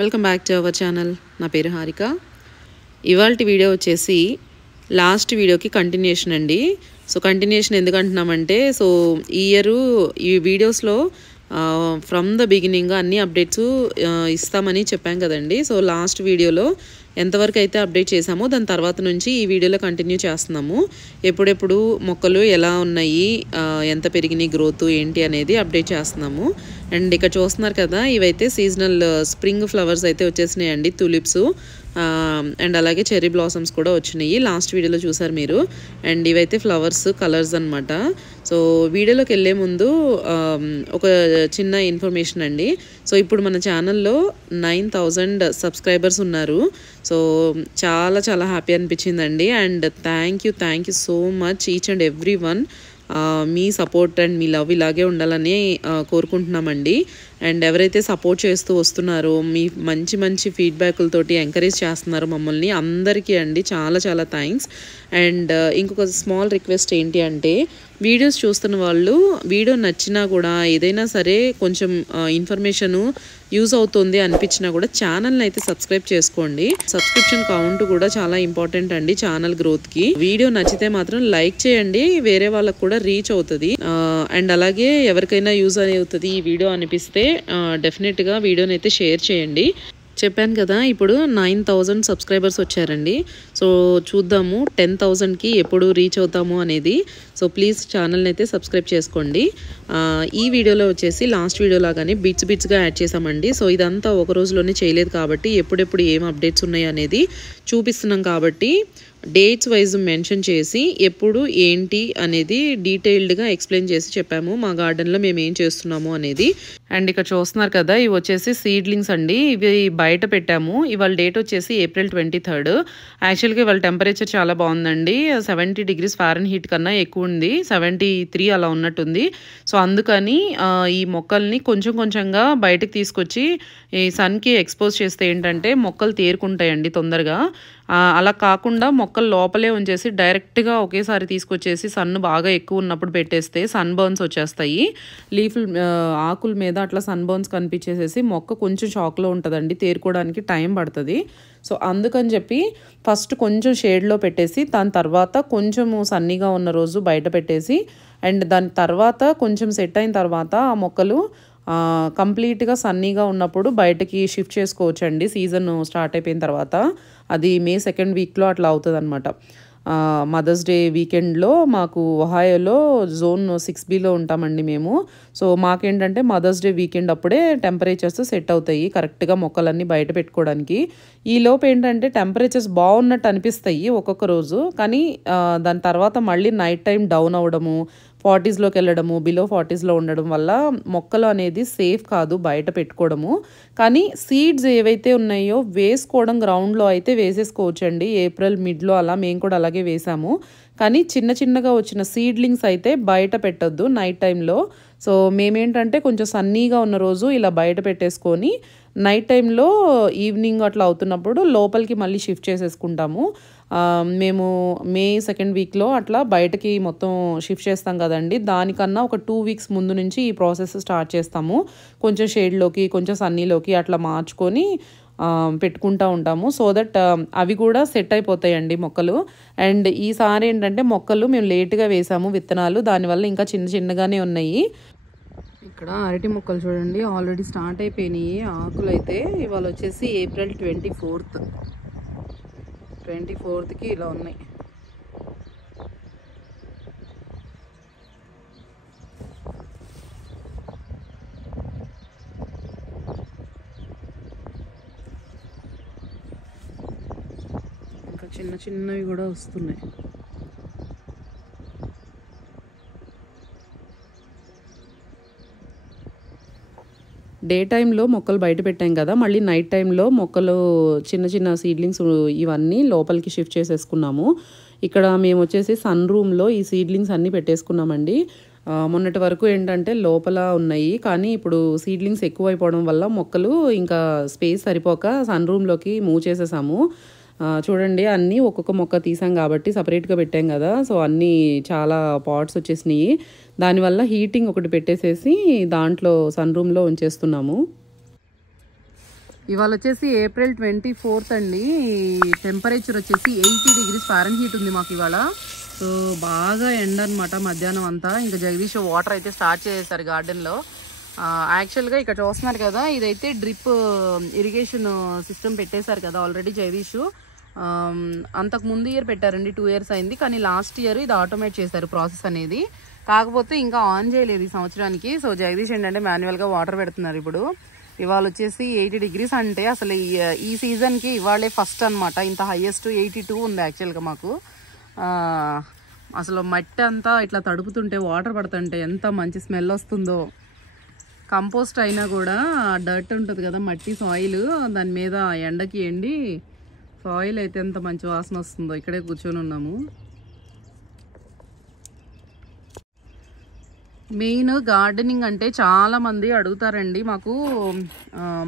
Welcome back to our channel. నా పేరు హారిక. ఇవాల్టి వీడియో వచ్చేసి లాస్ట్ వీడియోకి కంటిన్యూషన్ అండి. సో కంటిన్యూషన్ ఎందుకంటున్నామంటే ఈ ఇయర్ ఈ వీడియోస్లో ఫ్రమ్ ద బిగినింగ్ అన్ని అప్డేట్స్ ఇస్తామని చెప్పాం కదండి. సో లాస్ట్ వీడియోలో ఎంతవరకు అయితే అప్డేట్ చేసామో దాని తర్వాత నుంచి ఈ వీడియోలో కంటిన్యూ చేస్తున్నాము. ఎప్పుడెప్పుడు మొక్కలు ఎలా ఉన్నాయి, ఎంత పెరిగినాయి, గ్రోత్ ఏంటి అనేది అప్డేట్ చేస్తున్నాము. అండ్ ఇక్కడ చూస్తున్నారు కదా, ఇవైతే సీజనల్ స్ప్రింగ్ ఫ్లవర్స్ అయితే వచ్చేసినాయండి, తులిప్స్ అండ్ అలాగే చెర్రీ బ్లాసమ్స్ కూడా వచ్చినాయి. లాస్ట్ వీడియోలో చూసారు మీరు. అండ్ ఇవైతే ఫ్లవర్స్ కలర్స్ అనమాట. సో వీడియోలోకి వెళ్ళే ముందు ఒక చిన్న ఇన్ఫర్మేషన్ అండి. సో ఇప్పుడు మన ఛానల్లో 9,000 సబ్స్క్రైబర్స్ ఉన్నారు. సో చాలా చాలా హ్యాపీ అనిపించిందండి. And thank you so much each and every one. Me support and me love ఇలాగే ఉండాలని కోరుకుంటున్నామండి. అండ్ ఎవరైతే సపోర్ట్ చేస్తూ వస్తున్నారో, మీ మంచి మంచి ఫీడ్బ్యాక్లతోటి ఎంకరేజ్ చేస్తున్నారో మమ్మల్ని, అందరికీ అండి చాలా చాలా థ్యాంక్స్. అండ్ ఇంకొక స్మాల్ రిక్వెస్ట్ ఏంటి అంటే, వీడియోస్ చూస్తున్న వాళ్ళు వీడియో నచ్చినా కూడా ఏదైనా సరే కొంచెం ఇన్ఫర్మేషను యూజ్ అవుతుంది అనిపించినా కూడా ఛానల్ని అయితే సబ్స్క్రైబ్ చేసుకోండి. సబ్స్క్రిప్షన్ కౌంట్ కూడా చాలా ఇంపార్టెంట్ అండి ఛానల్ గ్రోత్కి. వీడియో నచ్చితే మాత్రం లైక్ చేయండి, వేరే వాళ్ళకు కూడా రీచ్ అవుతుంది. అండ్ అలాగే ఎవరికైనా యూజ్ అవుతుంది ఈ వీడియో అనిపిస్తే డెఫినెట్గా వీడియోని అయితే షేర్ చేయండి. చెప్పాను కదా, ఇప్పుడు 9,000 సబ్స్క్రైబర్స్ వచ్చారండి. సో చూద్దాము 10,000కి ఎప్పుడు రీచ్ అవుతాము అనేది. సో ప్లీజ్ ఛానల్ని అయితే సబ్స్క్రైబ్ చేసుకోండి. ఈ వీడియోలో వచ్చేసి లాస్ట్ వీడియో లాగానే బిట్స్గా యాడ్ చేసామండి. సో ఇదంతా ఒక రోజులోనే చేయలేదు కాబట్టి ఎప్పుడెప్పుడు ఏం అప్డేట్స్ ఉన్నాయి అనేది చూపిస్తున్నాం కాబట్టి డేట్స్ వైజ్ మెన్షన్ చేసి ఎప్పుడు ఏంటి అనేది డీటెయిల్డ్గా ఎక్స్ప్లెయిన్ చేసి చెప్పాము, మా గార్డెన్లో మేము ఏం చేస్తున్నాము అనేది. అండ్ ఇక్కడ చూస్తున్నారు కదా, ఇవి వచ్చేసి సీడ్లింగ్స్ అండి. ఇవి బయట పెట్టాము. ఇవాళ డేట్ వచ్చేసి April 23. యాక్చువల్గా ఇవాళ టెంపరేచర్ చాలా బాగుందండి. 70 degrees Fahrenheit కన్నా ఎక్కువ ఉంది, 73 అలా ఉన్నట్టుంది. సో అందుకని ఈ మొక్కల్ని కొంచెం కొంచెంగా బయటకు తీసుకొచ్చి ఈ సన్కి ఎక్స్పోజ్ చేస్తే ఏంటంటే మొక్కలు తేరుకుంటాయండి తొందరగా. అలా కాకుండా మొక్కలు లోపలే ఉంచేసి డైరెక్ట్గా ఒకేసారి తీసుకొచ్చేసి సన్ బాగా ఎక్కువ ఉన్నప్పుడు పెట్టేస్తే సన్ బర్న్స్ వచ్చేస్తాయి. ఆకుల మీద అట్లా సన్ బర్న్స్ కనిపించేసేసి మొక్క కొంచెం షాక్లో ఉంటుందండి, తేరుకోవడానికి టైం పడుతుంది. సో అందుకని చెప్పి ఫస్ట్ కొంచెం షేడ్లో పెట్టేసి దాని తర్వాత కొంచెము సన్నీగా ఉన్న రోజు బయట పెట్టేసి, అండ్ దాని తర్వాత కొంచెం సెట్ అయిన తర్వాత ఆ మొక్కలు కంప్లీట్గా సన్నీగా ఉన్నప్పుడు బయటకి షిఫ్ట్ చేసుకోవచ్చు అండి. సీజన్ స్టార్ట్ అయిపోయిన తర్వాత అది May 2nd వీక్లో అట్లా అవుతుంది అనమాట. మదర్స్ డే వీకెండ్లో మాకు ఒహాయోలో జోన్ 6Bలో ఉంటామండి మేము. సో మాకేంటంటే మదర్స్ డే వీకెండ్ అప్పుడే టెంపరేచర్స్ సెట్ అవుతాయి కరెక్ట్గా మొక్కలన్నీ బయట పెట్టుకోవడానికి. ఈ లోపు ఏంటంటే టెంపరేచర్స్ బాగున్నట్టు అనిపిస్తాయి ఒక్కొక్క రోజు, కానీ దాని తర్వాత మళ్ళీ నైట్ టైం డౌన్ అవ్వడము, 40sలోకి వెళ్ళడము, బిలో 40sలో ఉండడం వల్ల మొక్కలు అనేది సేఫ్ కాదు బయట పెట్టుకోవడము. కానీ సీడ్స్ ఏవైతే ఉన్నాయో వేసుకోవడం గ్రౌండ్లో అయితే వేసేసుకోవచ్చు అండి. April మిడ్లో అలా మేము కూడా అలాగే వేసాము. కానీ చిన్న చిన్నగా వచ్చిన సీడ్లింగ్స్ అయితే బయట పెట్టొద్దు నైట్ టైంలో. సో మేమేంటంటే కొంచెం సన్నీగా ఉన్న రోజు ఇలా బయట పెట్టేసుకొని నైట్ టైంలో ఈవినింగ్ అట్లా అవుతున్నప్పుడు లోపలికి మళ్ళీ షిఫ్ట్ చేసేసుకుంటాము. మేము May 2nd వీక్లో అట్లా బయటకి మొత్తం షిఫ్ట్ చేస్తాం కదండి, దానికన్నా ఒక 2 weeks ముందు నుంచి ఈ ప్రాసెస్ స్టార్ట్ చేస్తాము. కొంచెం షేడ్లోకి కొంచెం సన్నీలోకి అట్లా మార్చుకొని పెట్టుకుంటూ ఉంటాము. సో దట్ అవి కూడా సెట్ అయిపోతాయండి మొక్కలు. అండ్ ఈసారి ఏంటంటే మొక్కలు మేము లేట్గా వేసాము విత్తనాలు, దానివల్ల ఇంకా చిన్న చిన్నగానే ఉన్నాయి. ఇక్కడ అరటి మొక్కలు చూడండి ఆల్రెడీ స్టార్ట్ అయిపోయినాయి ఆకులు అయితే. ఇవాళ వచ్చేసి April 24కి ఇలా ఉన్నాయి. ఇంకా చిన్న చిన్నవి కూడా వస్తున్నాయి. డే టైంలో మొక్కలు బయట పెట్టాం కదా, మళ్ళీ నైట్ టైంలో మొక్కలు చిన్న చిన్న సీడ్లింగ్స్ ఇవన్నీ లోపలికి షిఫ్ట్ చేసేసుకున్నాము. ఇక్కడ మేము వచ్చేసి సన్ రూమ్లో ఈ సీడ్లింగ్స్ అన్నీ పెట్టేసుకున్నామండి. మొన్నటి వరకు ఏంటంటే లోపల ఉన్నాయి, కానీ ఇప్పుడు సీడ్లింగ్స్ ఎక్కువైపోవడం వల్ల మొక్కలు ఇంకా స్పేస్ సరిపోక సన్ రూమ్లోకి మూవ్ చేసేసాము. చూడండి అన్నీ ఒక్కొక్క మొక్క తీసాం కాబట్టి సపరేట్గా పెట్టాం కదా, సో అన్నీ చాలా పాట్స్ వచ్చేసినాయి. దానివల్ల హీటింగ్ ఒకటి పెట్టేసేసి దాంట్లో సన్ రూమ్లో ఉంచేస్తున్నాము. ఇవాళ వచ్చేసి ఏప్రిల్ 24th అండి. టెంపరేచర్ వచ్చేసి 80 degrees ఫారెన్హీట్ ఉంది మాకు ఇవాళ. సో బాగా ఎండ అనమాట మధ్యాహ్నం అంతా. ఇంకా జగదీష్ వాటర్ అయితే స్టార్ట్ చేసేసారు గార్డెన్లో. యాక్చువల్గా ఇక్కడ చూస్తున్నారు కదా, ఇదైతే డ్రిప్ ఇరిగేషన్ సిస్టమ్ పెట్టేశారు కదా ఆల్రెడీ జగదీష్. అంతకు ముందు ఇయర్ పెట్టారండి, 2 years అయింది. కానీ లాస్ట్ ఇయర్ ఇది ఆటోమేట్ చేశారు ప్రాసెస్ అనేది. కాకపోతే ఇంకా ఆన్ చేయలేదు ఈ సంవత్సరానికి. సో జగదీష్ ఏంటంటే మాన్యువల్గా వాటర్ పెడుతున్నారు ఇప్పుడు. ఇవాళ వచ్చేసి 80 degrees అంటే అసలు ఈ సీజన్కి ఇవాళే ఫస్ట్ అనమాట. ఇంత హైయెస్ట్ 82 ఉంది యాక్చువల్గా మాకు. అసలు మట్టి అంతా ఇట్లా తడుపుతుంటే వాటర్ పడుతుంటే ఎంత మంచి స్మెల్ వస్తుందో. కంపోస్ట్ అయినా కూడా డర్ట్ ఉంటుంది కదా మట్టి, సాయిల్, దాని మీద ఎండకి ఎండి సాయిల్ అయితే ఎంత మంచి వాసన వస్తుందో. ఇక్కడే కూర్చొని ఉన్నాము. మెయిన్ గార్డెనింగ్ అంటే చాలామంది అడుగుతారండి, మాకు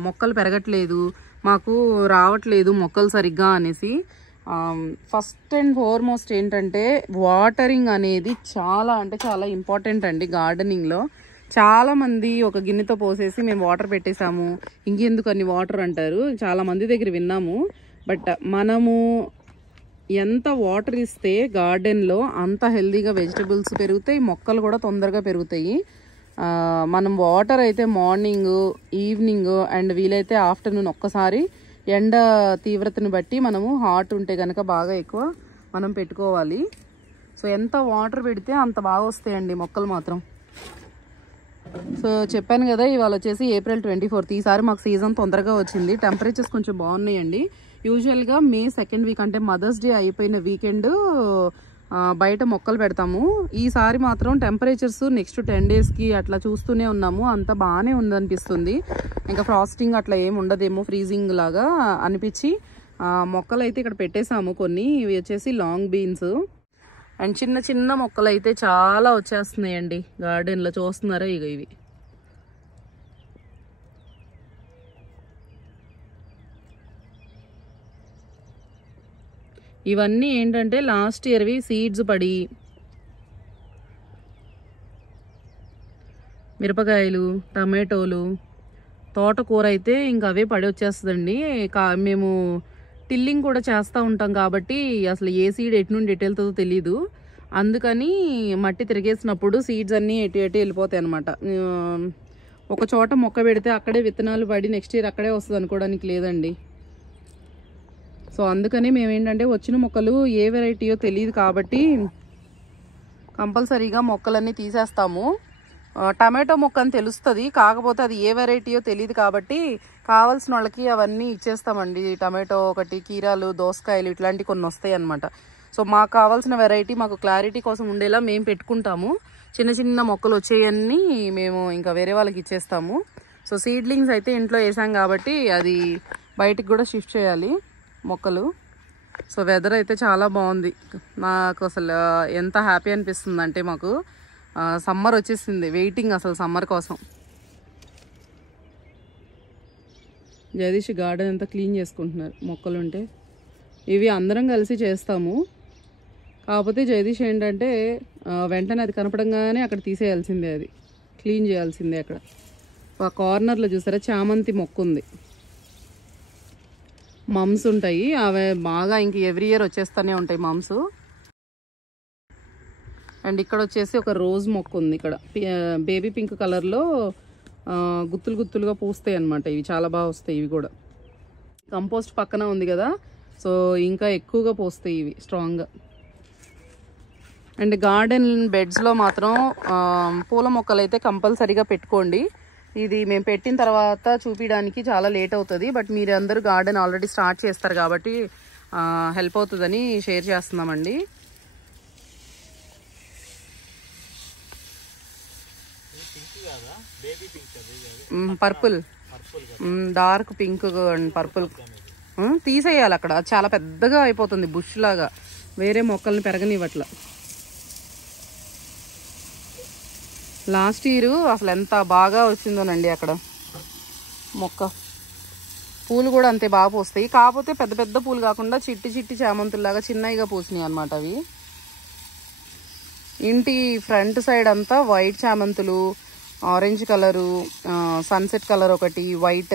మొక్కలు పెరగట్లేదు, మాకు రావట్లేదు మొక్కలు సరిగ్గా అనేసి. ఫస్ట్ అండ్ ఫార్మోస్ట్ ఏంటంటే వాటరింగ్ అనేది చాలా అంటే చాలా ఇంపార్టెంట్ అండి గార్డెనింగ్లో. చాలామంది ఒక గిన్నెతో పోసేసి మేము వాటర్ పెట్టేసాము, ఇంకెందుకు అన్ని వాటర్ అంటారు. చాలామంది దగ్గర విన్నాము. బట్ మనము ఎంత వాటర్ ఇస్తే గార్డెన్లో అంత హెల్దీగా వెజిటబుల్స్ పెరుగుతాయి, మొక్కలు కూడా తొందరగా పెరుగుతాయి. మనం వాటర్ అయితే మార్నింగ్, ఈవినింగ్ అండ్ వీలైతే ఆఫ్టర్నూన్ ఒక్కసారి ఎండ తీవ్రతను బట్టి మనము హాట్ ఉంటే కనుక బాగా ఎక్కువ మనం పెట్టుకోవాలి. సో ఎంత వాటర్ పెడితే అంత బాగా వస్తాయండి మొక్కలు మాత్రం. సో చెప్పాను కదా, ఇవాళ వచ్చేసి ఏప్రిల్ 24th. ఈసారి మాకు సీజన్ తొందరగా వచ్చింది. టెంపరేచర్స్ కొంచెం బాగున్నాయండి. యూజువల్గా May 2nd వీక్ అంటే మదర్స్ డే అయిపోయిన వీకెండ్ బయట మొక్కలు పెడతాము. ఈసారి మాత్రం టెంపరేచర్స్ నెక్స్ట్ 10 daysకి అట్లా చూస్తూనే ఉన్నాము. అంత బాగానే ఉందనిపిస్తుంది. ఇంకా ఫ్రాస్టింగ్ అట్లా ఏమి ఉండదేమో, ఫ్రీజింగ్ లాగా అనిపించి మొక్కలు అయితే ఇక్కడ పెట్టేసాము కొన్ని. ఇవి వచ్చేసి లాంగ్ బీన్స్ అండ్ చిన్న చిన్న మొక్కలు అయితే చాలా వచ్చేస్తున్నాయండి గార్డెన్లో. చూస్తున్నారా ఇక ఇవి. ఇవన్నీ ఏంటంటే లాస్ట్ ఇయర్వి సీడ్స్ పడి, మిరపకాయలు, టమాటోలు, తోటకూర అయితే ఇంకా అవే పడి వచ్చేస్తుందండి. మేము టిల్లింగ్ కూడా చేస్తూ ఉంటాం కాబట్టి అసలు ఏ సీడ్ ఎటు నుండి ఎటు వెళ్తుందో తెలీదు. అందుకని మట్టి తిరిగేసినప్పుడు సీడ్స్ అన్నీ ఎటు ఎటు వెళ్ళిపోతాయి అనమాట. ఒక చోట మొక్క పెడితే అక్కడే విత్తనాలు పడి నెక్స్ట్ ఇయర్ అక్కడే వస్తుంది అనుకోవడానికి లేదండి. సో అందుకని మేమేంటంటే వచ్చిన మొక్కలు ఏ వెరైటీయో తెలియదు కాబట్టి కంపల్సరీగా మొక్కలన్నీ తీసేస్తాము. టమాటో మొక్క అని తెలుస్తుంది, కాకపోతే అది ఏ వెరైటీయో తెలియదు కాబట్టి కావాల్సిన వాళ్ళకి అవన్నీ ఇచ్చేస్తామండి. టమాటో ఒకటి, కీరాలు, దోసకాయలు ఇట్లాంటివి కొన్ని వస్తాయి అన్నమాట. సో మాకు కావాల్సిన వెరైటీ మాకు క్లారిటీ కోసం ఉండేలా మేము పెట్టుకుంటాము. చిన్న చిన్న మొక్కలు వచ్చేయన్నీ మేము ఇంకా వేరే వాళ్ళకి ఇచ్చేస్తాము. సో సీడ్లింగ్స్ అయితే ఇంట్లో వేసాం కాబట్టి అది బయటికి కూడా షిఫ్ట్ చేయాలి మొక్కలు. సో వెదర్ అయితే చాలా బాగుంది. నాకు అసలు ఎంత హ్యాపీ అనిపిస్తుంది అంటే మాకు సమ్మర్ వచ్చేసింది. వెయిటింగ్ అసలు సమ్మర్ కోసం. జగదీష్ గార్డెన్ అంతా క్లీన్ చేసుకుంటున్నారు మొక్కలుంటే. ఇవి అందరం కలిసి చేస్తాము. కాకపోతే జగదీష్ ఏంటంటే వెంటనే అది కనపడంగానే అక్కడ తీసేయాల్సిందే, అది క్లీన్ చేయాల్సిందే. అక్కడ ఆ కార్నర్లో చూసారా చామంతి మొక్క ఉంది. మమ్స్ ఉంటాయి, అవి బాగా ఇంక ఎవ్రీ ఇయర్ వచ్చేస్తూనే ఉంటాయి మమ్స్. అండ్ ఇక్కడ వచ్చేసి ఒక రోజ్ మొక్క ఉంది. ఇక్కడ బేబీ పింక్ కలర్లో గుత్తులు గుత్తులుగా పూస్తాయి అన్నమాట. ఇవి చాలా బాగా వస్తాయి. ఇవి కూడా కంపోస్ట్ పక్కన ఉంది కదా, సో ఇంకా ఎక్కువగా పోస్తాయి ఇవి స్ట్రాంగ్గా. అండ్ గార్డెన్ బెడ్స్లో మాత్రం పూల మొక్కలు అయితే కంపల్సరీగా పెట్టుకోండి. ఇది మేము పెట్టిన తర్వాత చూపించడానికి చాలా లేట్ అవుతుంది. బట్ మీరు అందరూ గార్డెన్ ఆల్రెడీ స్టార్ట్ చేస్తారు కాబట్టి హెల్ప్ అవుతుందని షేర్ చేస్తున్నామండి. Purple, dark pink and purple తీసేయాలి. అక్కడ చాలా పెద్దగా అయిపోతుంది బుష్ లాగా, వేరే మొక్కల్ని పెరగనివ్వట్ల. లాస్ట్ ఇయర్ అసలు ఎంత బాగా వచ్చిందోనండి అక్కడ మొక్క. పూలు కూడా అంతే బాగా పూస్తాయి, కాకపోతే పెద్ద పెద్ద పూలు కాకుండా చిట్టి చిట్టి చామంతుల్లాగా చిన్నగా పూసినాయి అన్నమాట అవి. ఇంటి ఫ్రంట్ సైడ్ అంతా వైట్ చామంతులు, ఆరెంజ్ కలరు, సన్సెట్ కలర్ ఒకటి, వైట్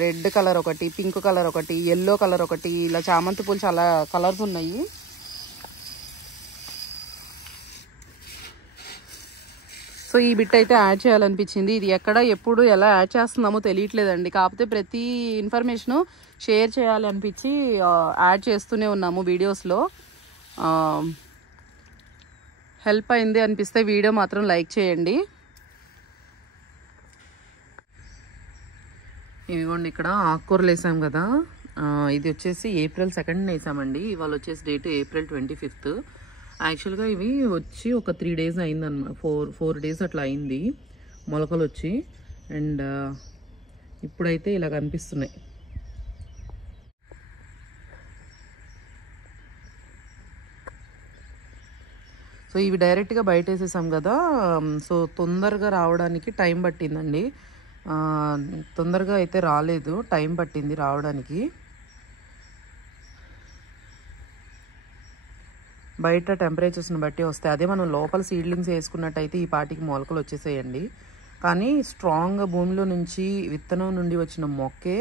రెడ్ కలర్ ఒకటి, పింక్ కలర్ ఒకటి, ఎల్లో కలర్ ఒకటి, ఇలా చామంతి పూలు చాలా కలర్స్ ఉన్నాయి. సో ఈ బిట్ అయితే యాడ్ చేయాలనిపించింది. ఇది ఎక్కడ ఎప్పుడు ఎలా యాడ్ చేస్తున్నామో తెలియట్లేదండి. కాకపోతే ప్రతి ఇన్ఫర్మేషను షేర్ చేయాలి అనిపించి యాడ్ చేస్తూనే ఉన్నాము వీడియోస్లో. హెల్ప్ అయింది అనిపిస్తే వీడియో మాత్రం లైక్ చేయండి. ఇదిగోండి ఇక్కడ ఆకుకూరలు వేసాం కదా, ఇది వచ్చేసి April 2nd వేసామండి. ఇవాళ వచ్చేసి డేట్ April 25th. యాక్చువల్గా ఇవి వచ్చి ఒక 3 days అయిందన్నమాట, 4 days అట్లా అయింది మొలకలు వచ్చి. అండ్ ఇప్పుడైతే ఇలా కనిపిస్తున్నాయి. సో ఇవి డైరెక్ట్గా బయట వేసేసాం కదా, సో తొందరగా రావడానికి టైం పట్టిందండి. తొందరగా అయితే రాలేదు, టైం పట్టింది రావడానికి. బయట టెంపరేచర్స్ని బట్టి వస్తాయి. అదే మనం లోపల సీడ్లింగ్స్ వేసుకున్నట్టయితే ఈ పాటికి మొలకలు వచ్చేసేయండి. కానీ స్ట్రాంగ్గా భూమిలో నుంచి విత్తనం నుండి వచ్చిన మొక్కే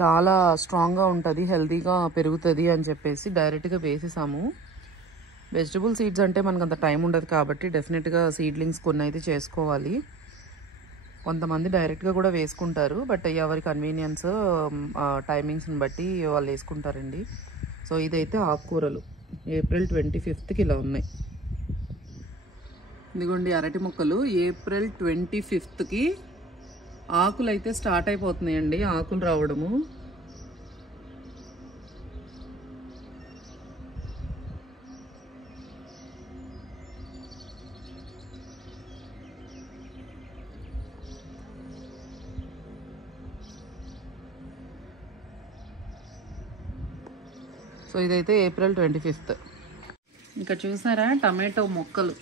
చాలా స్ట్రాంగ్గా ఉంటుంది, హెల్తీగా పెరుగుతుంది అని చెప్పేసి డైరెక్ట్గా వేసేసాము. వెజిటబుల్ సీడ్స్ అంటే మనకు అంత టైం ఉండదు కాబట్టి డెఫినెట్గా సీడ్లింగ్స్ కొన్ని అయితే చేసుకోవాలి. కొంతమంది డైరెక్ట్గా కూడా వేసుకుంటారు, బట్ ఎవరి కన్వీనియన్స్ టైమింగ్స్ని బట్టి వాళ్ళు వేసుకుంటారండి. సో ఇదైతే ఆకుకూరలు April 25th ఇలా ఉన్నాయి. ఇదిగోండి అరటి మొక్కలు April 25th ఆకులు అయితే స్టార్ట్ అయిపోతున్నాయండి, ఆకులు రావడము. సో ఇదైతే April 25th. ఇంకా చూసారా టమాటో మొక్కలు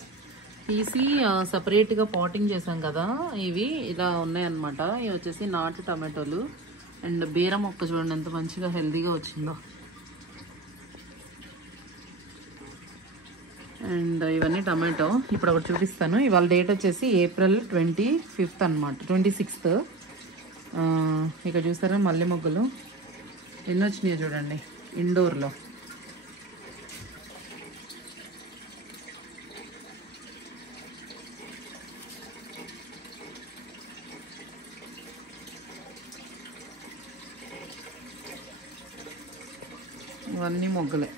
తీసి సపరేట్గా పాటింగ్ చేసాం కదా, ఇవి ఇలా ఉన్నాయన్నమాట. ఇవి వచ్చేసి నాటు టమాటోలు. అండ్ బీర మొక్క చూడండి ఎంత మంచిగా హెల్తీగా వచ్చిందో. అండ్ ఇవన్నీ టమాటో. ఇప్పుడు ఒకటి చూపిస్తాను. ఇవాళ డేట్ వచ్చేసి April 25th అనమాట, 26th. ఇక చూసారా మల్లె మొగ్గలు ఎన్ని వచ్చినాయో చూడండి ఇండోర్లో. ఇవన్నీ మొగ్గలే.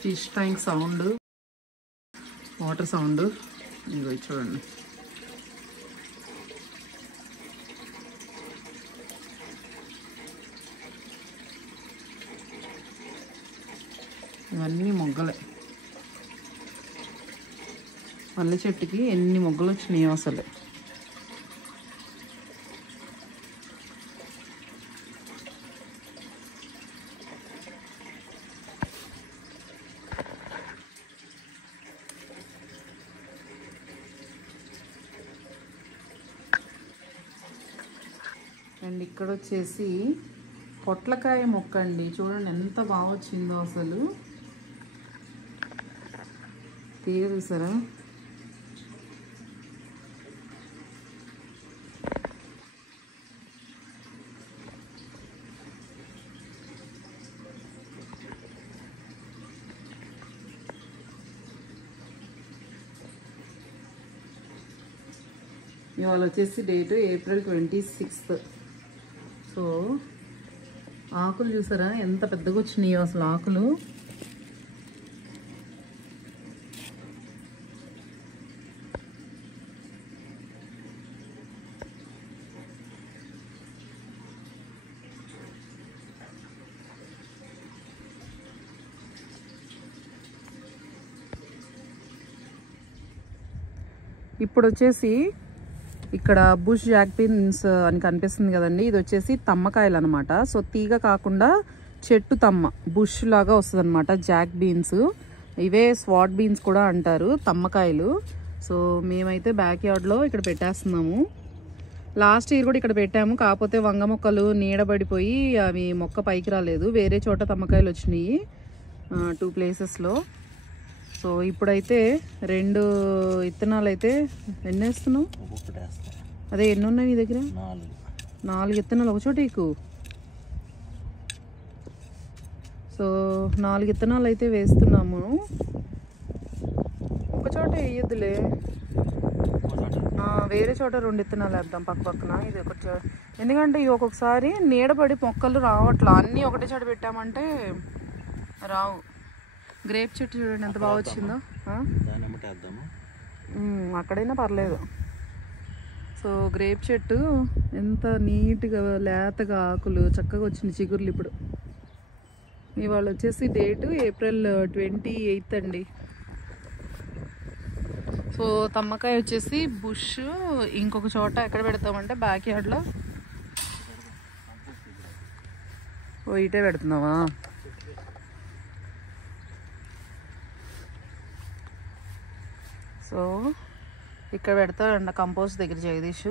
Fish tank sound, water sound ఇవి చూడండి. ఇవన్నీ మొగ్గలే. మల్లె చెట్టుకి ఎన్ని మొగ్గలు వచ్చినాయో అసలు. అండ్ ఇక్కడ వచ్చేసి పొట్లకాయ మొక్క అండి, చూడండి ఎంత బాగా వచ్చిందో అసలు. తీగ చూసారా? ఇవాళ వచ్చేసి డేటు April 26th. సో ఆకులు చూసారా ఎంత పెద్దగా వచ్చినాయో అసలు ఆకులు. ఇప్పుడు వచ్చేసి ఇక్కడ బుష్ జాక్ బీన్స్ అని కనిపిస్తుంది కదండి, ఇది వచ్చేసి తమ్మకాయలు అనమాట. సో తీగ కాకుండా చెట్టు తమ్మ బుష్ లాగా వస్తుంది అనమాట జాక్ బీన్స్. ఇవే స్వాట్ బీన్స్ కూడా అంటారు, తమ్మకాయలు. సో మేమైతే బ్యాక్ యార్డ్లో ఇక్కడ పెట్టేస్తున్నాము. లాస్ట్ ఇయర్ కూడా ఇక్కడ పెట్టాము, కాకపోతే వంగ మొక్కలు నీడబడిపోయి అవి మొక్క పైకి రాలేదు, వేరే చోట తమ్మకాయలు వచ్చినాయి. 2 ప్లేసెస్లో. సో ఇప్పుడైతే 2 విత్తనాలు అయితే ఎన్ని వేస్తున్నావు? అదే ఎన్ని ఉన్నాయి నీ దగ్గర? 4 విత్తనాలు ఒక చోట ఎక్కువ. సో 4 విత్తనాలు అయితే వేస్తున్నాము. ఒక చోట వేయద్దులే, వేరే చోట 2 విత్తనాలు వేద్దాం పక్క పక్కన. ఇది ఒక ఎందుకంటే ఇవి ఒక్కొక్కసారి నీడబడి మొక్కలు రావట్లా, అన్నీ ఒకటే చోట పెట్టామంటే రావు. గ్రేప్ చెట్టు చూడండి ఎంత బాగా వచ్చిందో. అక్కడైనా పర్లేదు. సో గ్రేప్ చెట్టు ఎంత నీట్గా లేతగా ఆకులు చక్కగా వచ్చింది, చిగుర్లు. ఇప్పుడు ఇవాళ వచ్చేసి డేటు ఏప్రిల్ 28 అండి. సో తమ్మకాయ వచ్చేసి బుష్ ఇంకొక చోట ఎక్కడ పెడతామంటే బ్యాక్ యార్డ్లో. ఓ ఇటే పెడుతున్నావా? సో ఇక్కడ పెడతాడంట కంపోస్ట్ దగ్గర జగదీష్.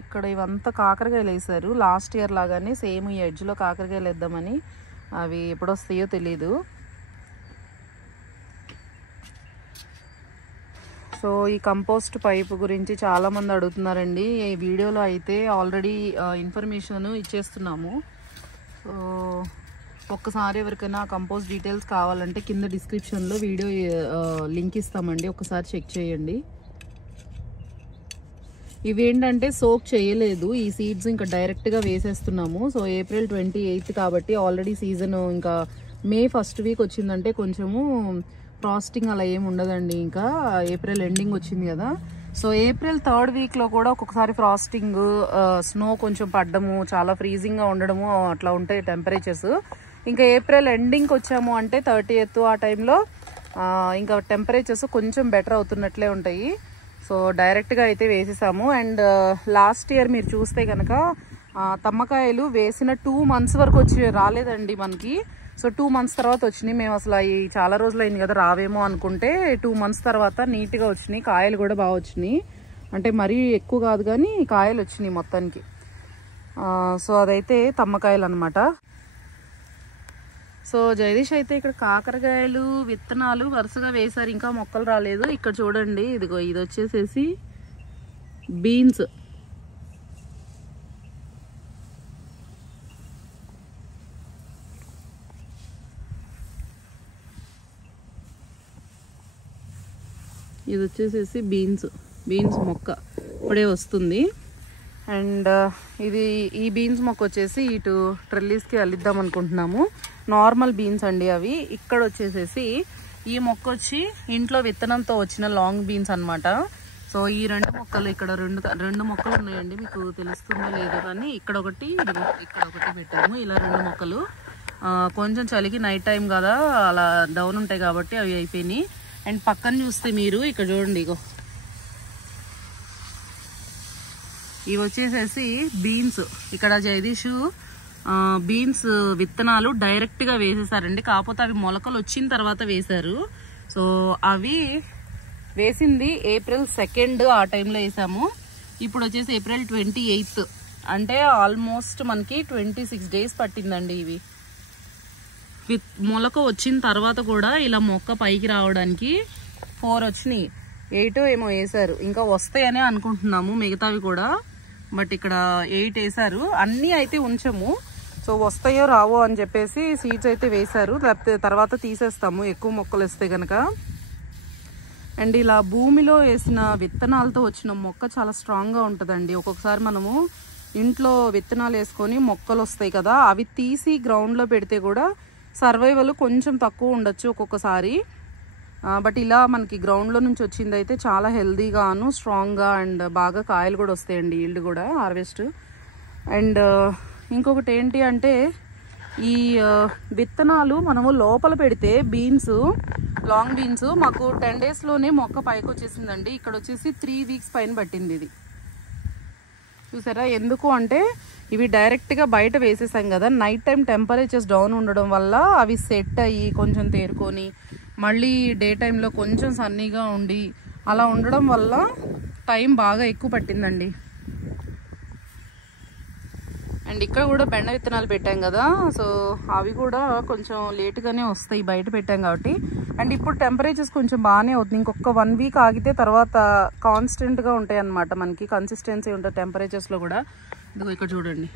ఇక్కడ ఇవంతా కాకరకాయలు వేసారు లాస్ట్ ఇయర్ లాగానే, సేమ్ ఈ ఎడ్జ్లో కాకరకాయలు వేద్దామని. అవి ఎప్పుడు వస్తాయో తెలీదు. సో ఈ కంపోస్ట్ పైప్ గురించి చాలామంది అడుగుతున్నారండి. ఈ వీడియోలో అయితే ఆల్రెడీ ఇన్ఫర్మేషన్ ఇచ్చేస్తున్నాము. సో ఒక్కసారి ఎవరికైనా కంపోస్ట్ డీటెయిల్స్ కావాలంటే కింద డిస్క్రిప్షన్లో వీడియో లింక్ ఇస్తామండి, ఒకసారి చెక్ చేయండి. ఇవేంటంటే సోక్ చేయలేదు ఈ సీడ్స్, ఇంకా డైరెక్ట్గా వేసేస్తున్నాము. సో ఏప్రిల్ 28 కాబట్టి ఆల్రెడీ సీజన్ ఇంకా మే ఫస్ట్ వీక్ వచ్చిందంటే కొంచెము ఫ్రాస్టింగ్ అలా ఏమి ఉండదండి. ఇంకా ఏప్రిల్ ఎండింగ్ వచ్చింది కదా. సో ఏప్రిల్ 3rd వీక్లో కూడా ఒక్కొక్కసారి ఫ్రాస్టింగ్, స్నో కొంచెం పడ్డము, చాలా ఫ్రీజింగ్గా ఉండడము అట్లా ఉంటాయి టెంపరేచర్స్. ఇంకా ఏప్రిల్ ఎండింగ్కి వచ్చాము అంటే 30th ఆ టైంలో ఇంకా టెంపరేచర్స్ కొంచెం బెటర్ అవుతున్నట్లే ఉంటాయి. సో డైరెక్ట్గా అయితే వేసేసాము. అండ్ లాస్ట్ ఇయర్ మీరు చూస్తే కనుక తమ్మకాయలు వేసిన 2 months వరకు రాలేదండి మనకి. సో 2 months తర్వాత వచ్చినాయి. మేము అసలు అవి చాలా రోజులు అయింది కదా రావేమో అనుకుంటే 2 months తర్వాత నీట్గా వచ్చినాయి. కాయలు కూడా బాగా వచ్చినాయి, అంటే మరీ ఎక్కువ కాదు కానీ కాయలు వచ్చినాయి మొత్తానికి. సో అదైతే తమ్మకాయలు అనమాట. సో జగదీష్ అయితే ఇక్కడ కాకరకాయలు విత్తనాలు వరుసగా వేశారు, ఇంకా మొక్కలు రాలేదు. ఇక్కడ చూడండి, ఇదిగో ఇది వచ్చేసేసి బీన్స్. ఇది వచ్చేసేసి బీన్స్ మొక్క ఇప్పుడే వస్తుంది. అండ్ ఈ బీన్స్ మొక్క వచ్చేసి ఇటు ట్రెల్లీస్కి అల్లిద్దాం అనుకుంటున్నాము. నార్మల్ బీన్స్ అండి అవి. ఇక్కడ వచ్చేసేసి ఈ మొక్క వచ్చి ఇంట్లో విత్తనంతో వచ్చిన లాంగ్ బీన్స్ అనమాట. సో ఈ 2 మొక్కలు ఇక్కడ రెండు మొక్కలు ఉన్నాయండి, మీకు తెలుస్తుందో లేదో కానీ ఇక్కడ ఒకటి పెట్టాము. ఇలా 2 మొక్కలు కొంచెం చలికి నైట్ టైం కదా అలా డౌన్ ఉంటాయి కాబట్టి అవి అయిపోయినాయి. అండ్ పక్కన చూస్తే మీరు ఇక్కడ చూడండి, ఇగో ఇవి వచ్చేసేసి బీన్స్. ఇక్కడ జగదీష్ బీన్స్ విత్తనాలు డైరెక్ట్గా వేసేసారండి, కాకపోతే అవి మొలకలు వచ్చిన తర్వాత వేశారు. సో అవి వేసింది ఏప్రిల్ 2 ఆ టైంలో వేసాము. ఇప్పుడు వచ్చేసి ఏప్రిల్ 28, అంటే ఆల్మోస్ట్ మనకి 26 days పట్టిందండి ఇవి. మొలక వచ్చిన తర్వాత కూడా ఇలా మొక్క పైకి రావడానికి 4 వచ్చినాయి, 8 ఏమో వేసారు. ఇంకా వస్తాయనే అనుకుంటున్నాము మిగతావి కూడా, బట్ ఇక్కడ 8 వేసారు. అన్నీ అయితే ఉంచము, సో వస్తాయో రావో అని చెప్పేసి సీడ్స్ అయితే వేశారు, లేకపోతే తర్వాత తీసేస్తాము ఎక్కువ మొక్కలు వస్తే కనుక. అండ్ ఇలా భూమిలో వేసిన విత్తనాలతో వచ్చిన మొక్క చాలా స్ట్రాంగ్గా ఉంటుందండి. ఒక్కొక్కసారి మనము ఇంట్లో విత్తనాలు వేసుకొని మొక్కలు వస్తాయి కదా, అవి తీసి గ్రౌండ్లో పెడితే కూడా సర్వైవల్ కొంచెం తక్కువ ఉండొచ్చు ఒక్కొక్కసారి. బట్ ఇలా మనకి గ్రౌండ్లో నుంచి వచ్చింది అయితే చాలా హెల్దీగాను స్ట్రాంగ్గా అండ్ బాగా కాయలు కూడా వస్తాయండి, ఈల్డ్ కూడా హార్వెస్ట్. అండ్ ఇంకొకటి ఏంటి అంటే ఈ విత్తనాలు మనము లోపల పెడితే బీన్స్, లాంగ్ బీన్స్ మాకు 10 daysలోనే మొక్క పైకి వచ్చేసిందండి. ఇక్కడ వచ్చేసి 3 weeks పైన పట్టింది ఇది, చూసారా. ఎందుకు అంటే ఇవి డైరెక్ట్గా బయట వేసేసాం కదా, నైట్ టైం టెంపరేచర్స్ డౌన్ ఉండడం వల్ల అవి సెట్ అయ్యి కొంచెం తేరుకొని మళ్ళీ డే టైంలో కొంచెం సన్నీగా ఉండి అలా ఉండడం వల్ల టైం బాగా ఎక్కువ పట్టిందండి. అండ్ ఇక్కడ కూడా బెండ విత్తనాలు పెట్టాం కదా, సో అవి కూడా కొంచెం లేట్గానే వస్తాయి, బయట పెట్టాం కాబట్టి. అండ్ ఇప్పుడు టెంపరేచర్స్ కొంచెం బాగానే అవుతుంది. ఇంకొక 1 వీక్ ఆగితే తర్వాత కాన్స్టెంట్గా ఉంటాయి అన్నమాట, మనకి కన్సిస్టెన్సీ ఉంటుంది టెంపరేచర్స్లో కూడా. ఇదిగో ఇక్కడ చూడండి,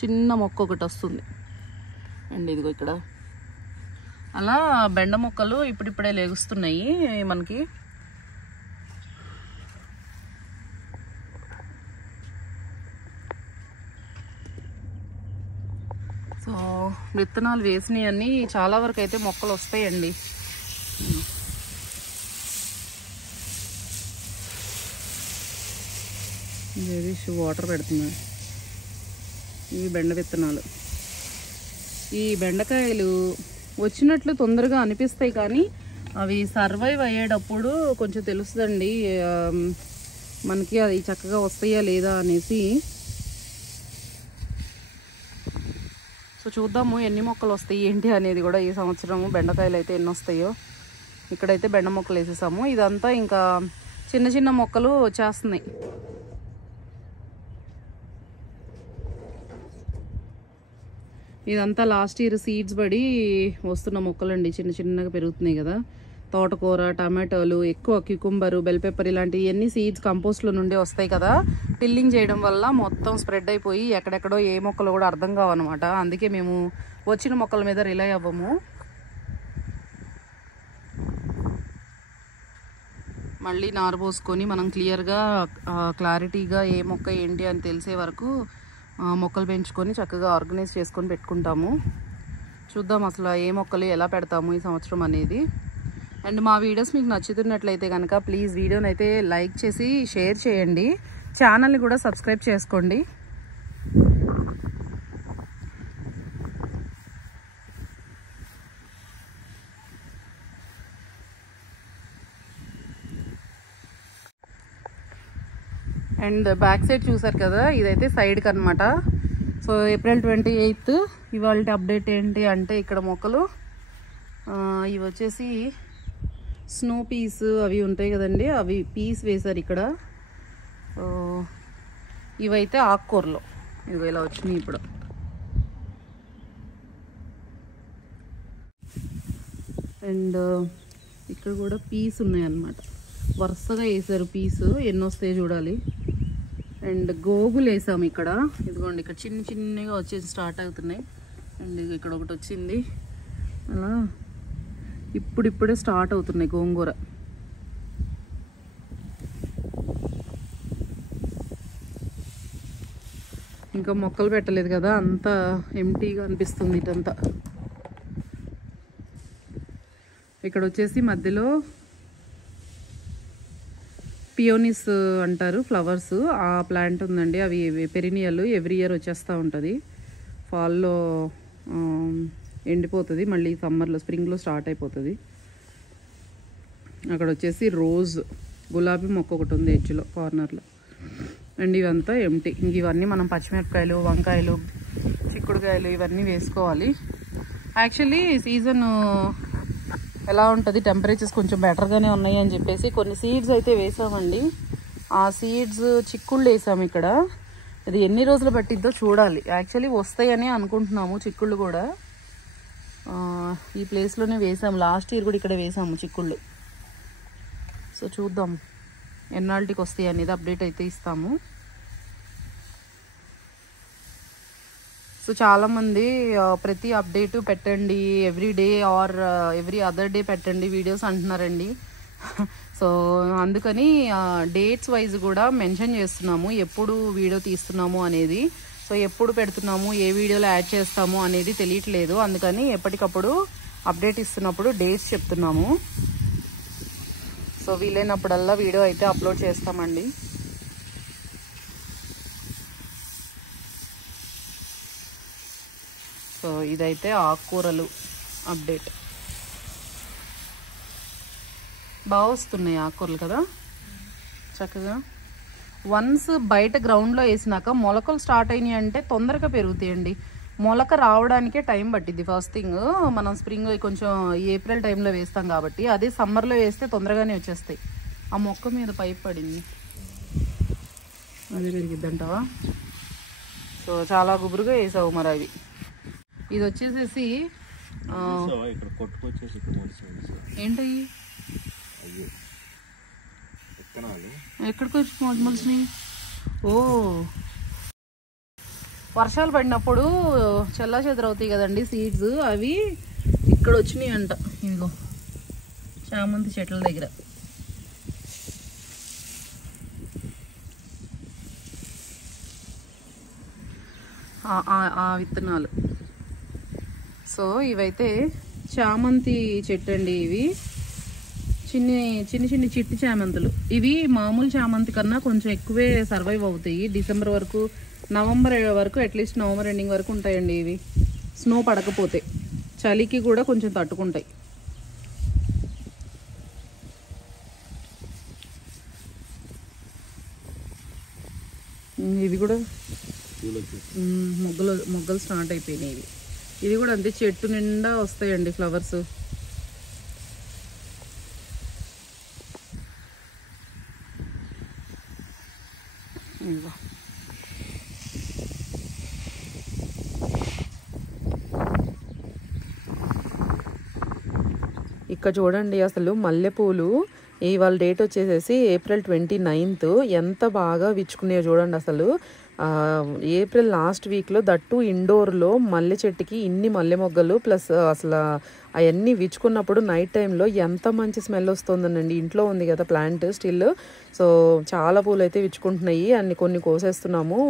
చిన్న మొక్క ఒకటి వస్తుంది అండ్ ఇదిగో ఇక్కడ అలా బెండ మొక్కలు ఇప్పుడిప్పుడే లేగుస్తున్నాయి మనకి. సో విత్తనాలు వేసినవన్నీ చాలా వరకు అయితే మొక్కలు వస్తాయండి. వాటర్ పెడుతున్నాడు. ఇవి బెండ విత్తనాలు. ఈ బెండకాయలు వచ్చినట్లు తొందరగా అనిపిస్తాయి, కానీ అవి సర్వైవ్ అయ్యేటప్పుడు కొంచెం తెలుస్తుందండి మనకి అది చక్కగా వస్తాయా లేదా అనేసి. సో చూద్దాము ఎన్ని మొక్కలు వస్తాయి ఏంటి అనేది కూడా ఈ సంవత్సరం. బెండకాయలు అయితే ఎన్ని వస్తాయో. ఇక్కడైతే బెండ మొక్కలు వేసేసాము. ఇదంతా ఇంకా చిన్న చిన్న మొక్కలు వచ్చేస్తున్నాయి. ఇదంతా లాస్ట్ ఇయర్ సీడ్స్ పడి వస్తున్న మొక్కలండి, చిన్న చిన్నగా పెరుగుతున్నాయి కదా. తోటకూర, టమాటోలు, ఎక్కువ క్యూకుంబరు, బెల్ పెప్పర్ ఇలాంటివన్నీ సీడ్స్ కంపోస్ట్లో నుండి వస్తాయి కదా. టిల్లింగ్ చేయడం వల్ల మొత్తం స్ప్రెడ్ అయిపోయి ఎక్కడెక్కడో ఏ మొక్కలు కూడా అర్థం కావన్నమాట. అందుకే మేము వచ్చిన మొక్కల మీద రిలై అవ్వము. మళ్ళీ నారు పోసుకొని మనం క్లియర్గా క్లారిటీగా ఏ మొక్క ఏంటి అని తెలిసే వరకు మొక్కలు పెంచుకొని చక్కగా ఆర్గనైజ్ చేసుకొని పెట్టుకుంటాము. చూద్దాం అసలు ఏ మొక్కలు ఎలా పెడతాము ఈ సంవత్సరం అనేది. అండ్ మా వీడియోస్ మీకు నచ్చుతున్నట్లయితే కనుక ప్లీజ్ వీడియోని అయితే లైక్ చేసి షేర్ చేయండి. ఛానల్ని కూడా సబ్స్క్రైబ్ చేసుకోండి. అండ్ బ్యాక్ సైడ్ చూసారు కదా, ఇదైతే సైడ్కి అనమాట. సో ఏప్రిల్ 28 ఇవాళ అప్డేట్ ఏంటి అంటే ఇక్కడ మొక్కలు ఇవి వచ్చేసి స్నో పీస్ అవి ఉంటాయి కదండి, అవి పీస్ వేశారు ఇక్కడ. ఇవైతే ఆకుకూరలు ఇవి ఇలా వచ్చినాయి ఇప్పుడు. అండ్ ఇక్కడ కూడా పీస్ ఉన్నాయి అన్నమాట, వరుసగా వేసారు పీసు. ఎన్ని వస్తాయో చూడాలి. అండ్ గోగులు వేసాము ఇక్కడ. ఇదిగోండి ఇక్కడ చిన్న చిన్నగా వచ్చేసి స్టార్ట్ అవుతున్నాయి. అండ్ ఇక్కడ ఒకటి వచ్చింది. అలా ఇప్పుడిప్పుడే స్టార్ట్ అవుతున్నాయి గోంగూర. ఇంకా మొక్కలు పెట్టలేదు కదా, అంతా ఎంటీగా అనిపిస్తుంది ఇటంతా. ఇక్కడ వచ్చేసి మధ్యలో పియోనిస్ అంటారు ఫ్లవర్స్, ఆ ప్లాంట్ ఉందండి. అవి పెరినియల్ ఎవ్రీ ఇయర్ వచ్చేస్తూ ఉంటుంది. ఫాల్లో ఎండిపోతుంది, మళ్ళీ సమ్మర్లో స్ప్రింగ్లో స్టార్ట్ అయిపోతుంది. అక్కడ వచ్చేసి రోజ్ గులాబీ మొక్క ఒకటి ఉంది ఎడ్జ్లో కార్నర్లో. అండ్ ఇవంతా ఎంటీ. ఇంక ఇవన్నీ మనం పచ్చిమిరపకాయలు, వంకాయలు, చిక్కుడుకాయలు ఇవన్నీ వేసుకోవాలి. యాక్చువల్లీ సీజన్ ఎలా ఉంటుంది, టెంపరేచర్స్ కొంచెం బెటర్గానే ఉన్నాయి అని చెప్పేసి కొన్ని సీడ్స్ అయితే వేసామండి. ఆ సీడ్స్ చిక్కుళ్ళు వేసాము ఇక్కడ. అది ఎన్ని రోజులు పట్టిద్దో చూడాలి. యాక్చువల్లీ వస్తాయని అనుకుంటున్నాము చిక్కుళ్ళు కూడా. ఈ ప్లేస్లోనే వేసాము, లాస్ట్ ఇయర్ కూడా ఇక్కడ వేసాము చిక్కుళ్ళు. సో చూద్దాం ఎన్నాళ్ళకి వస్తాయి అనేది అప్డేట్ అయితే ఇస్తాము. సో చాలామంది ప్రతి అప్డేటు పెట్టండి, every day or every other day పెట్టండి వీడియోస్ అంటున్నారండి. సో అందుకని డేట్స్ వైజ్ కూడా మెన్షన్ చేస్తున్నాము, ఎప్పుడు వీడియో తీస్తున్నాము అనేది. సో ఎప్పుడు పెడుతున్నాము, ఏ వీడియోలో యాడ్ చేస్తాము అనేది తెలియట్లేదు. అందుకని ఎప్పటికప్పుడు అప్డేట్ ఇస్తున్నప్పుడు డేట్స్ చెప్తున్నాము. సో వీలైనప్పుడల్లా వీడియో అయితే అప్లోడ్ చేస్తామండి. సో ఇదైతే ఆకుకూరలు అప్డేట్. బాగా వస్తున్నాయి ఆకుకూరలు కదా చక్కగా. వన్స్ బయట గ్రౌండ్లో వేసినాక మొలకలు స్టార్ట్ అయినాయి అంటే తొందరగా పెరుగుతాయండి. మొలక రావడానికే టైం పట్టిద్ది. ఫస్ట్ థింగ్ మనం స్ప్రింగ్ కొంచెం ఏప్రిల్ టైంలో వేస్తాం కాబట్టి, అదే సమ్మర్లో వేస్తే తొందరగానే వచ్చేస్తాయి. ఆ మొక్క మీద పైప్ పడింది, అది పెరిగిద్దంటావా? సో చాలా గుబురుగా వేసావు మరి అవి. ఇది వచ్చేసేసి ఏంటయ్యి ఎక్కడికి వచ్చి మొలిసినాయి? ఓ వర్షాలు పడినప్పుడు చెల్లా చెదరవుతాయి కదండి సీడ్స్, అవి ఇక్కడ వచ్చినాయి అంట. ఇదిగో చామంతి చెట్ల దగ్గర. ఆ విత్తనాలు. సో ఇవైతే చామంతి చెట్టు అండి. ఇవి చిన్ని చిట్టి చామంతులు. ఇవి మామూలు చామంతి కన్నా కొంచెం ఎక్కువే సర్వైవ్ అవుతాయి. డిసెంబర్ వరకు, నవంబర్ వరకు, అట్లీస్ట్ నవంబర్ ఎండింగ్ వరకు ఉంటాయండి ఇవి. స్నో పడకపోతే చలికి కూడా కొంచెం తట్టుకుంటాయి. ఇవి కూడా మొగ్గలు స్టార్ట్ అయిపోయినాయి. ఇది కూడా అంతే, చెట్టు నిండా వస్తాయండి ఫ్లవర్స్. ఇక్కడ చూడండి అసలు మల్లెపూలు. ఇవాళ డేట్ వచ్చేసేసి ఏప్రిల్ 29th. ఎంత బాగా విచ్చుకున్నాయో చూడండి అసలు. ఏప్రిల్ లాస్ట్ వీక్లో దట్టు ఇండోర్లో మల్లె చెట్టుకి ఇన్ని మల్లె మొగ్గలు ప్లస్ అసలు అవన్నీ విచ్చుకున్నప్పుడు నైట్ టైంలో ఎంత మంచి స్మెల్ వస్తుందండి. ఇంట్లో ఉంది కదా ప్లాంట్ స్టిల్. సో చాలా పూలు అయితే విచ్చుకుంటున్నాయి. కొన్ని కోసేస్తున్నాము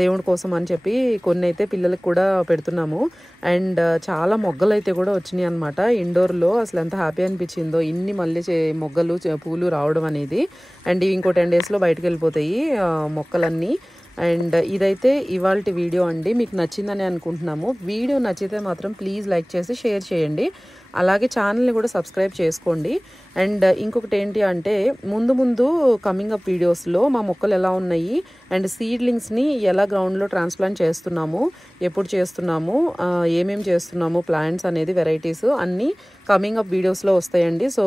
దేవుడి కోసం అని చెప్పి, కొన్ని అయితే పిల్లలకు కూడా పెడుతున్నాము. అండ్ చాలా మొగ్గలు అయితే కూడా వచ్చినాయి అనమాట ఇండోర్లో. అసలు ఎంత హ్యాపీ అనిపించిందో ఇన్ని మొగ్గలు పూలు రావడం అనేది. అండ్ ఇవి ఇంకో 10 daysలో బయటకు వెళ్ళిపోతాయి మొక్కలన్నీ. అండ్ ఇదైతే ఇవాల్టి వీడియో అండి. మీకు నచ్చిందని అనుకుంటున్నాము. వీడియో నచ్చితే మాత్రం ప్లీజ్ లైక్ చేసి షేర్ చేయండి. అలాగే ఛానల్ని కూడా సబ్స్క్రైబ్ చేసుకోండి. అండ్ ఇంకొకటి ఏంటి అంటే ముందు కమింగ్ అప్ వీడియోస్లో మా మొక్కలు ఎలా ఉన్నాయి అండ్ సీడ్లింగ్స్ని ఎలా గ్రౌండ్లో ట్రాన్స్ప్లాంట్ చేస్తున్నాము, ఎప్పుడు చేస్తున్నాము, ఏమేమి చేస్తున్నాము, ప్లాంట్స్ అనేది వెరైటీస్ అన్నీ కమింగ్ అప్ వీడియోస్లో వస్తాయండి. సో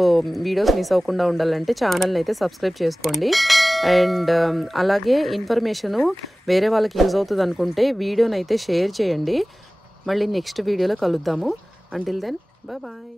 వీడియోస్ మిస్ అవ్వకుండా ఉండాలంటే ఛానల్ని అయితే సబ్స్క్రైబ్ చేసుకోండి. అండ్ అలాగే ఇన్ఫర్మేషను వేరే వాళ్ళకి యూజ్ అవుతుంది అనుకుంటే వీడియోని అయితే షేర్ చేయండి. మళ్ళీ నెక్స్ట్ వీడియోలో కలుద్దాము. Until then bye.